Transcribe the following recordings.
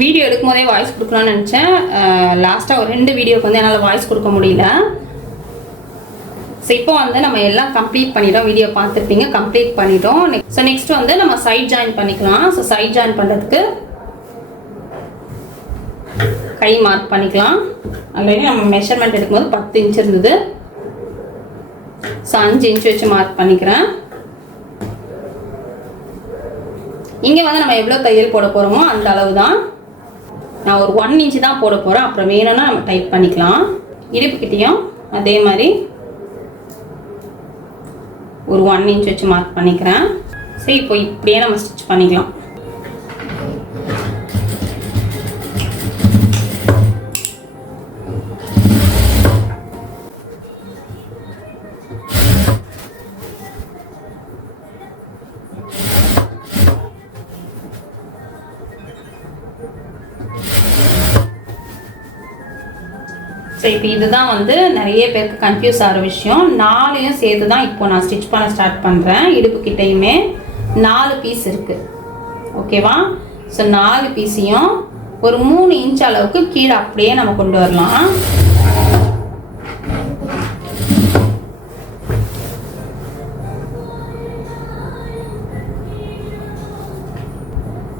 Video எடுக்கும்போதே voice கொடுக்கலாம்னு நினச்சேன். லாஸ்ட்டாக ஒரு 2 வீடியோக்கு வந்து என்னால் வாய்ஸ் கொடுக்க முடியல. ஸோ இப்போ வந்து நம்ம எல்லாம் கம்ப்ளீட் பண்ணிட்டோம். வீடியோ பார்த்துருப்பீங்க, கம்ப்ளீட் பண்ணிட்டோம். ஸோ நெக்ஸ்ட் வந்து நம்ம சைட் ஜாயின் பண்ணிக்கலாம். ஸோ சைட் ஜாயின் பண்ணுறதுக்கு கை மார்க் பண்ணிக்கலாம். ஆல்ரெடி நம்ம மெஷர்மெண்ட் எடுக்கும்போது 10 இன்ச் இருந்தது. ஸோ 5 இன்ச் வச்சு மார்க் பண்ணிக்கிறேன். இங்கே வந்து நம்ம எவ்வளோ தையல் போட போகிறோமோ அந்த அளவு தான். நான் ஒரு 1 இன்ச் தான் போட போகிறேன். அப்புறம் வேணும்னா நம்ம டைப் பண்ணிக்கலாம். இடுப்புக்கிட்டையும் அதே மாதிரி ஒரு 1 இன்ச் வச்சு மார்க் பண்ணிக்கிறேன். சரி, இப்போ இப்படியே நம்ம ஸ்டிச் பண்ணிக்கலாம். ஸோ இப்போ இதுதான் வந்து நிறைய பேருக்கு கன்ஃபியூஸ் ஆகிற விஷயம். 4யும் சேர்த்து தான் இப்போ நான் ஸ்டிச் பண்ண ஸ்டார்ட் பண்ணுறேன். இடுப்பு கிட்டையுமே 4 பீஸ் இருக்குது. ஓகேவா? ஸோ 4 பீஸையும் ஒரு 3 இன்ச் அளவுக்கு கீழே அப்படியே நம்ம கொண்டு வரலாம்.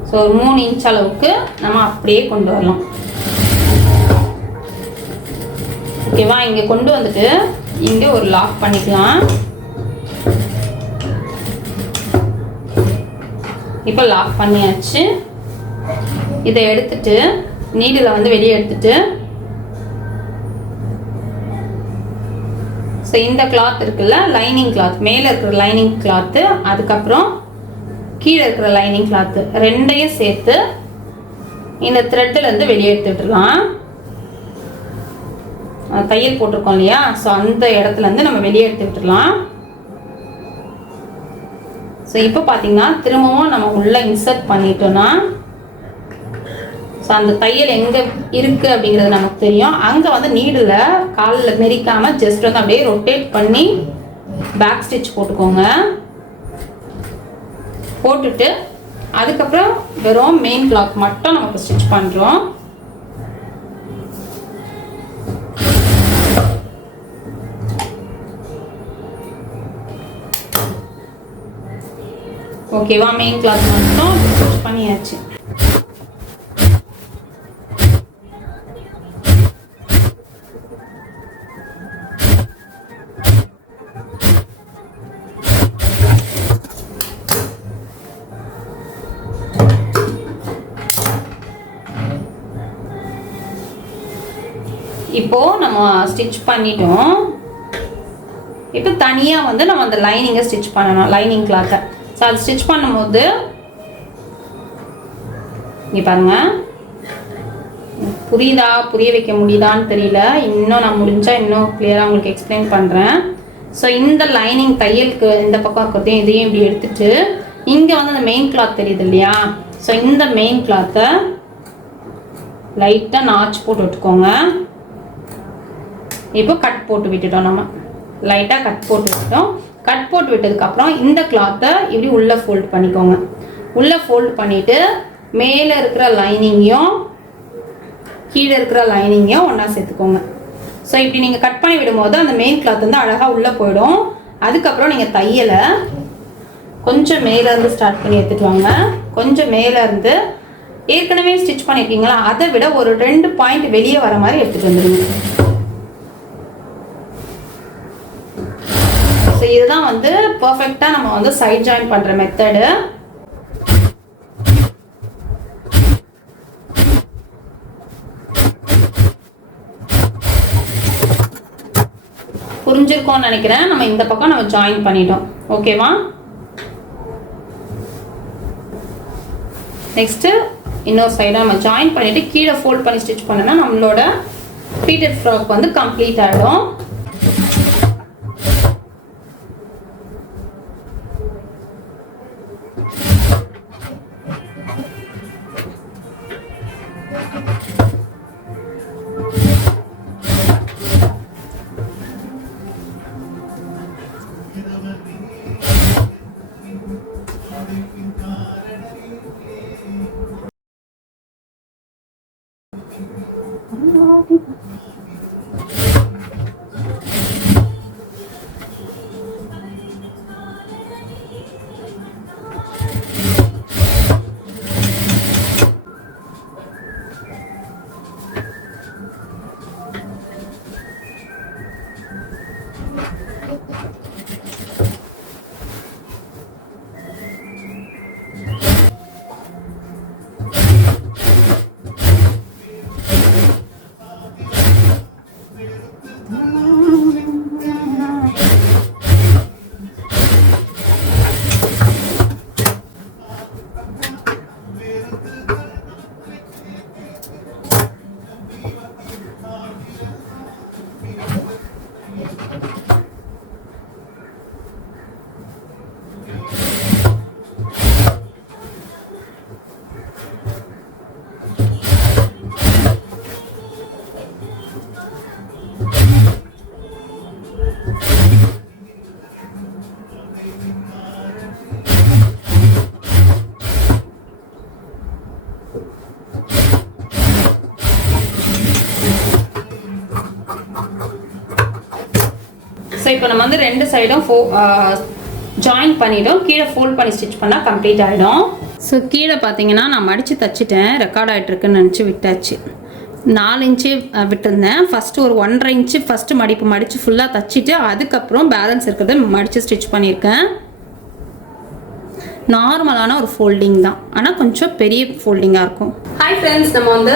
ஸோ ஒரு 3 இன்ச் அளவுக்கு நம்ம அப்படியே கொண்டு வரலாம். ஓகேவா? இங்கே கொண்டு வந்துட்டு இங்கே ஒரு லாக் பண்ணிக்கலாம். இப்போ லாக் பண்ணியாச்சு. இதை எடுத்துட்டு நீடில் வந்து வெளியே எடுத்துட்டு, ஸோ இந்த கிளாத் இருக்குல்ல, லைனிங் கிளாத், மேலே இருக்கிற லைனிங் கிளாத்து, அதுக்கப்புறம் கீழே இருக்கிற லைனிங் கிளாத்து, 2யும் சேர்த்து இந்த த்ரெட்டிலேருந்து வெளியே எடுத்துட்டுலாம். தையல் போட்டிருக்கோம் இல்லையா? ஸோ அந்த இடத்துலேருந்து நம்ம வெளியே எடுத்து விட்டுடலாம். ஸோ இப்போ பார்த்தீங்கன்னா திரும்பவும் நம்ம உள்ளே இன்சர்ட் பண்ணிட்டோன்னா, ஸோ அந்த தையல் எங்கே இருக்குது அப்படிங்கிறது நமக்கு தெரியும். அங்கே வந்து நீடில் காலில் மெரிக்காமல் ஜஸ்ட் வந்து அப்படியே ரொட்டேட் பண்ணி பேக் ஸ்டிச் போட்டுக்கோங்க. போட்டுட்டு அதுக்கப்புறம் வெறும் மெயின் கிளாத் மட்டும் நமக்கு ஸ்டிச் பண்ணுறோம். ஓகேவா? மெயின் கிளாத் மட்டும் ஸ்டிச் பண்ணியாச்சு. இப்போ நம்ம ஸ்டிச் பண்ணிட்டோம். இப்போ தனியாக வந்து நம்ம அந்த லைனிங்கை ஸ்டிச் பண்ணணும், லைனிங் கிளாத்தை. ஸோ அது ஸ்டிச் பண்ணும்போது இங்கே பாருங்க, புரிய வைக்க முடியுதான்னு தெரியல. இன்னும் நான் முடிஞ்சால் இன்னும் கிளியராக உங்களுக்கு எக்ஸ்பிளைன் பண்ணுறேன். ஸோ இந்த லைனிங் தையலுக்கு இந்த பக்கம் இருக்கிறதையும் இதையும் இப்படி எடுத்துட்டு, இங்கே வந்து அந்த மெயின் கிளாத் தெரியுது இல்லையா? ஸோ இந்த மெயின் கிளாத்தை லைட்டாக நாச் போட்டு விட்டுக்கோங்க. இப்போ கட் போட்டு விட்டுட்டோம். நம்ம லைட்டாக கட் போட்டு விட்டுட்டோம். கட் போட்டு விட்டதுக்கப்புறம் இந்த கிளாத்தை இப்படி உள்ளே ஃபோல்ட் பண்ணிக்கோங்க. உள்ளே ஃபோல்ட் பண்ணிவிட்டு மேலே இருக்கிற லைனிங்கையும் கீழே இருக்கிற லைனிங்கையும் ஒன்றா சேர்த்துக்கோங்க. ஸோ இப்படி நீங்கள் கட் பண்ணி விடும்போது அந்த மெயின் கிளாத் வந்து அழகாக உள்ளே போயிடும். அதுக்கப்புறம் நீங்கள் தையலை கொஞ்சம் மேலேருந்து ஸ்டார்ட் பண்ணி எடுத்துகிட்டு வாங்க. கொஞ்சம் மேலேருந்து ஏற்கனவே ஸ்டிச் பண்ணியிருக்கீங்களா அதை விட ஒரு 2 பாயிண்ட் வெளியே வர மாதிரி எடுத்துகிட்டு வந்துடுங்க. ஸோ இதுதான் வந்து பர்ஃபெக்டாக நம்ம வந்து சைட் ஜாயின் பண்ணுற மெத்தடு. புரிஞ்சிருக்கோம்னு நினைக்கிறேன். நம்ம இந்த பக்கம் நம்ம ஜாயின் பண்ணிட்டோம். ஓகேவா? நெக்ஸ்ட்டு இன்னொரு சைடை நம்ம ஜாயின் பண்ணிவிட்டு கீழே ஃபோல்ட் பண்ணி ஸ்டிச் பண்ணோன்னா நம்மளோட ப்ளீட்டட் ஃப்ராக் வந்து கம்ப்ளீட் ஆகிடும். இப்போ நம்ம வந்து ரெண்டு சைடும் ஜாயின் பண்ணிட்டோம். கீழே ஃபோல்ட் பண்ணி ஸ்டிச் பண்ணால் கம்ப்ளீட் ஆகிடும். ஸோ கீழே பார்த்தீங்கன்னா நான் மடித்து தச்சிட்டேன். ரெக்கார்ட் ஆகிட்டுருக்குன்னு நினச்சி விட்டாச்சு. 4 இன்ச்சு விட்டுருந்தேன். ஃபஸ்ட்டு ஒரு 1.5 இன்ச்சு ஃபஸ்ட்டு மடித்து ஃபுல்லாக தச்சிட்டு அதுக்கப்புறம் பேலன்ஸ் இருக்கிறத மடித்து ஸ்டிச் பண்ணியிருக்கேன். நார்மலான ஒரு ஃபோல்டிங் தான், ஆனால் கொஞ்சம் பெரிய ஃபோல்டிங்காக இருக்கும். ஹாய் ஃப்ரெண்ட்ஸ், நம்ம வந்து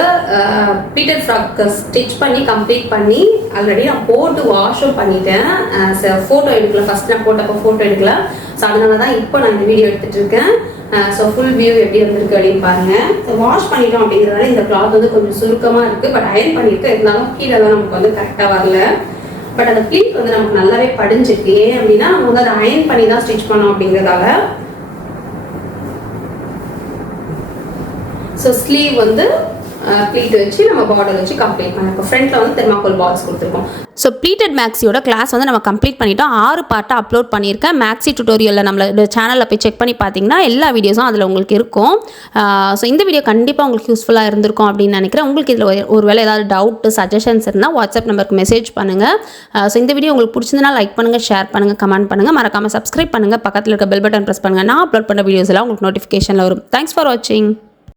பீட்டர் ஃப்ராக் ஸ்டிச் பண்ணி கம்ப்ளீட் பண்ணி ஆல்ரெடி நான் போட்டு வாஷும் பண்ணிட்டேன். ஃபோட்டோ எடுக்கல, ஃபஸ்ட் நான் போட்டப்போ ஃபோட்டோ எடுக்கல. ஸோ அதனால தான் இப்போ நான் இந்த வீடியோ எடுத்துகிட்டு இருக்கேன். ஸோ ஃபுல் வியூ எப்படி வந்திருக்கு அப்படின்னு பாருங்கள். ஸோ வாஷ் பண்ணிட்டோம் அப்படிங்கிறதால இந்த கிளாத் வந்து கொஞ்சம் சுருக்கமாக இருக்குது. பட் அயன் பண்ணியிருக்கேன், இருந்தாலும் கீழே தான் நமக்கு வந்து கரெக்டாக வரல. பட் அந்த ப்ளீட் வந்து நமக்கு நல்லாவே படிஞ்சிருக்கு. ஏன் அப்படின்னா நம்ம வந்து அதை அயன் பண்ணி தான் ஸ்டிச் பண்ணோம் அப்படிங்கிறதால. ஸோ ஸ்லீவ் வந்து ப்ளீட் வச்சு நம்ம பார்டர் வச்சு கம்ப்ளீட் பண்ணிருக்கோம். ஃப்ரண்ட்ல வந்து தெர்மாக்கோல் பால்ஸ் கொடுத்துருக்கோம். ஸோ ப்ளீட்டட் மேக்ஸியோட கிளாஸ் வந்து நம்ம கம்ப்ளீட் பண்ணிட்டோம். 6 பார்ட்டாக அப்லோட் பண்ணியிருக்கேன். மேக்ஸி டியூட்டோரியலில் நம்மளோட சேனலில் போய் செக் பண்ணி பார்த்தீங்கன்னா எல்லா வீடியோஸும் அதில் உங்களுக்கு இருக்கும். ஸோ இந்த வீடியோ கண்டிப்பாக உங்களுக்கு யூஸ்ஃபுல்லாக இருந்திருக்கும் அப்படின்னு நினைக்கிறேன். உங்களுக்கு இதில் ஒரு வேளை ஏதாவது டவுட்டு சஜஷன்ஸ் இருந்தால் வாட்ஸ்அப் நம்பருக்கு மெசேஜ் பண்ணுங்கள். ஸோ இந்த வீடியோ உங்களுக்கு பிடிச்சிருந்தனா லைக் பண்ணுங்கள், ஷேர் பண்ணுங்கள், கமெண்ட் பண்ணுங்கள், மறக்காமல் சப்ஸ்கிரைப் பண்ணுங்கள், பக்கத்தில் இருக்க பெல் பட்டன் ப்ரெஸ் பண்ணுங்கள். நான் அப்லோட் பண்ண வீடியோஸ் எல்லாம் உங்களுக்கு நோட்டிஃபிகேஷனில் வரும். தேங்க்ஸ் ஃபார் வாட்சிங்.